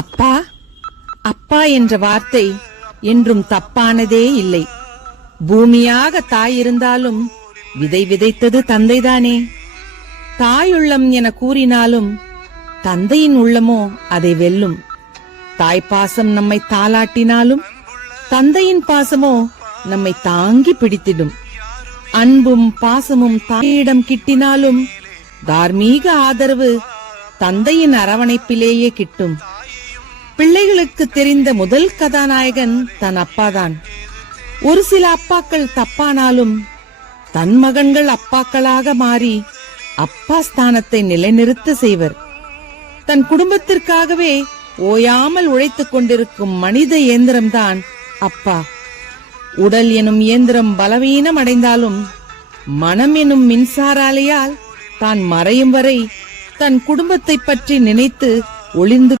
அப்பா அப்பா என்ற வார்த்தை என்றும் தப்பானதே இல்லை. பூமியாக தாய் இருந்தாலும் விதை விதைத்தது தந்தைதானே. தாயுள்ளம் என கூறினாலும் தந்தையின் உள்ளமோ அதை வெல்லும். தாய்ப்பாசம் நம்மை தாளாட்டினாலும் தந்தையின் பாசமோ நம்மை தாங்கி பிடித்திடும். அன்பும் பாசமும் தாயிடம் கிட்டினாலும் தார்மீக ஆதரவு தந்தையின் அரவணைப்பிலேயே கிட்டும். பிள்ளைகளுக்கு தெரிந்த முதல் கதாநாயகன் தன் அப்பாதான். ஒரு சில அப்பாக்கள் தப்பானாலும் தன் மகன்கள் அப்பாக்களாக மாறி அப்பா ஸ்தானத்தை நிலைநிறுத்த செய்வர். தன் குடும்பத்திற்காகவே ஓயாமல் உழைத்துக் கொண்டிருக்கும் மனித இயந்திரம்தான் அப்பா. உடல் எனும் இயந்திரம் பலவீனம் அடைந்தாலும் மனம் எனும் மின்சார அலையால் தான் மறையும் வரை தன் குடும்பத்தை பற்றி நினைத்து ஒளிந்து